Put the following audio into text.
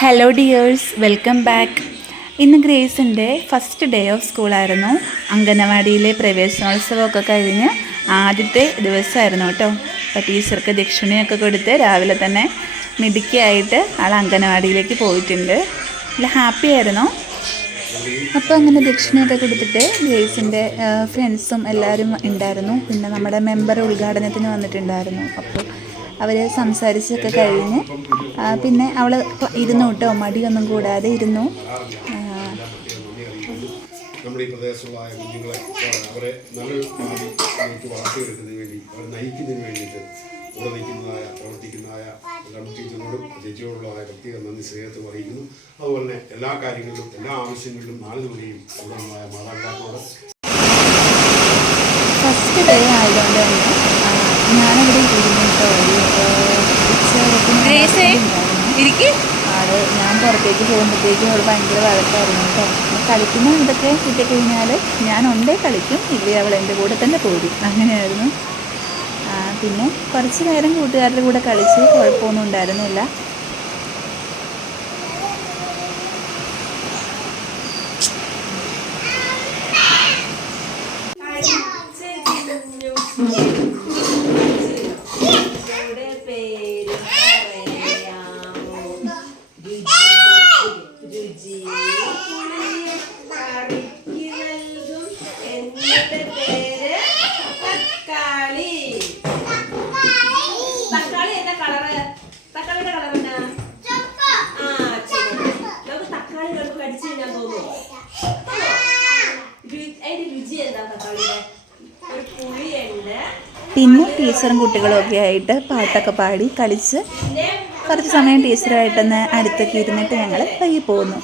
Hello dears, welcome back. ഇന്ന് ഗ്രേസിൻ്റെ first day of സ്കൂളായിരുന്നു. അംഗനവാടിയിലെ പ്രവേശനോത്സവമൊക്കെ കഴിഞ്ഞ് ആദ്യത്തെ ദിവസമായിരുന്നു കേട്ടോ. അപ്പോൾ ടീച്ചർക്ക് ദക്ഷിണയൊക്കെ കൊടുത്ത് രാവിലെ തന്നെ മിടുക്കിയായിട്ട് ആൾ അംഗനവാടിയിലേക്ക് പോയിട്ടുണ്ട്. നല്ല ഹാപ്പി ആയിരുന്നു. അപ്പോൾ അങ്ങനെ ദക്ഷിണയൊക്കെ കൊടുത്തിട്ട് ഗ്രേസിൻ്റെ ഫ്രണ്ട്സും എല്ലാവരും ഉണ്ടായിരുന്നു. പിന്നെ നമ്മുടെ മെമ്പർ ഉദ്ഘാടനത്തിന് വന്നിട്ടുണ്ടായിരുന്നു. അപ്പോൾ അവർ സംസാരിച്ചൊക്കെ കഴിഞ്ഞ് പിന്നെ അവൾ ഇരുന്നു കേട്ടോ, മടിയൊന്നും കൂടാതെ ഇരുന്നു. നമ്മുടെ ഈ പ്രദേശത്തുള്ള കുഞ്ഞുങ്ങളെ അവരെ നല്ലൊരു വളർത്തിയെടുക്കുന്നതിന് വേണ്ടി അവരെ നയിക്കുന്നതിന് വേണ്ടിയിട്ട് ഇവിടെ നിൽക്കുന്നതായ പ്രവർത്തിക്കുന്നതായ ടീച്ചറിനോടും ചേച്ചിയോടുള്ളതായ പ്രത്യേക നന്ദി സ്നേഹത്തെ അറിയിക്കുന്നു. അതുപോലെ തന്നെ എല്ലാ കാര്യങ്ങളിലും എല്ലാ ആവശ്യങ്ങളിലും നാളുകൂടിയും ഉള്ളതായ മാതാപിതാക്കളോട് ഫസ്റ്റ് ഡേ ആയതുകൊണ്ട് തന്നെ ഞാനിവിടെ ഇരുന്നിട്ടോ ആള് ഞാൻ പുറത്തേക്ക് പോകുമ്പോഴത്തേക്കും അവൾ ഭയങ്കര വഴക്കായിരുന്നു കേട്ടോ. കളിക്കുന്ന ഇതൊക്കെ കിട്ടിക്കഴിഞ്ഞാൽ ഞാൻ ഉണ്ടേ കളിക്കും, ഇല്ലേ അവൾ എൻ്റെ കൂടെ തന്നെ പോരും, അങ്ങനെയായിരുന്നു. പിന്നെ കുറച്ച് നേരം കൂട്ടുകാരുടെ കൂടെ കളിച്ച് കുഴപ്പമൊന്നും ഉണ്ടായിരുന്നില്ല. പിന്നെ ടീച്ചറും കുട്ടികളും ഒക്കെ ആയിട്ട് പാട്ടൊക്കെ പാടി കളിച്ച് കുറച്ച് സമയം ടീച്ചറായിട്ടൊന്ന് അടുത്തൊക്കെ ഇരുന്നിട്ട് ഞങ്ങൾ പയ്യെ പോകുന്നു.